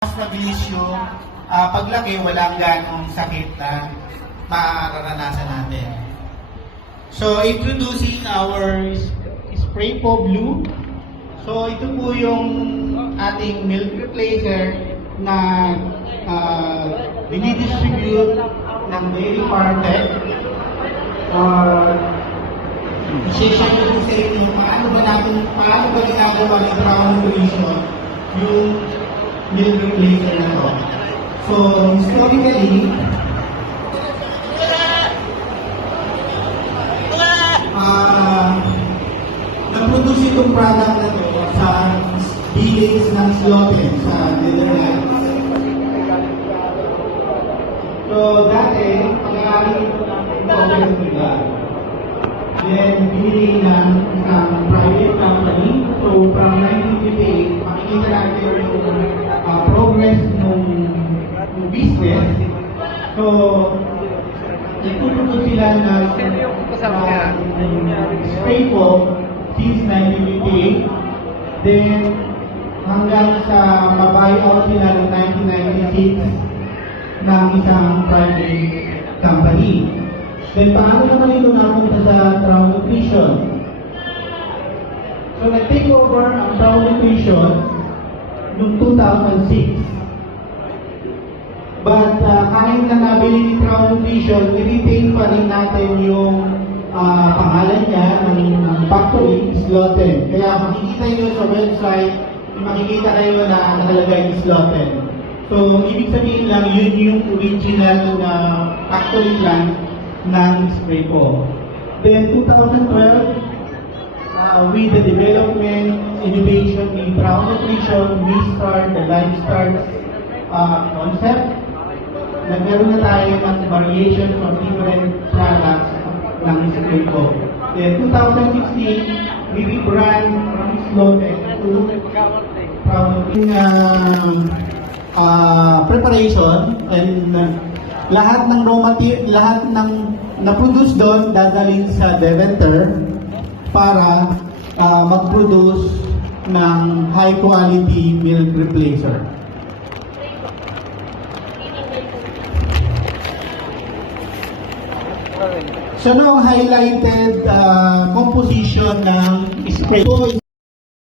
mas mabilis yung paglaki, walang ganong sakit na mararanasan natin. So, introducing our Spray Po Blue. So, ito po yung ating milk replacer na dinidistribute ng Dairy Farm Tech. I-share ko sa inyo paano ba ginagawa ng Brown Nutrition yung milk replacer na to. So, historically, na-produce itong product na to sa village ng Sloten sa Netherlands. So, dati, pag-aaral ito ng nila. Then, binili ng isang private company. So, from 1958, makikita natin yung progress ng business. So, nagtututo sila na spray po since 1958. Then, hanggang sa mabuyout sila ng 1996 ng isang private company. Then, paano naman ito napunta sa Brown Nutrition? So, nag-take over ang Brown Nutrition noong 2006. But kahit na nabili ni Brown Nutrition, i-retain pa rin natin yung pangalan niya ng factory, Sloten. Kaya makikita nyo sa website, makikita kayo na nakalagay Sloten. So, ibig sabihin lang, yun yung original na factory plant ng spray po. Then, 2012, with the development, innovation in Brown Nutrition, we start the Lifestart concept. Nagkaroon na tayo ng variation of different products ng spray po. Then, 2016, we rebrand from Sloten to Brown Nutrition. Preparation and lahat ng raw material, lahat ng na-produce doon dadalhin sa Deventer para mag-produce ng high quality milk replacer. So, no, highlighted composition ng spray. Ito is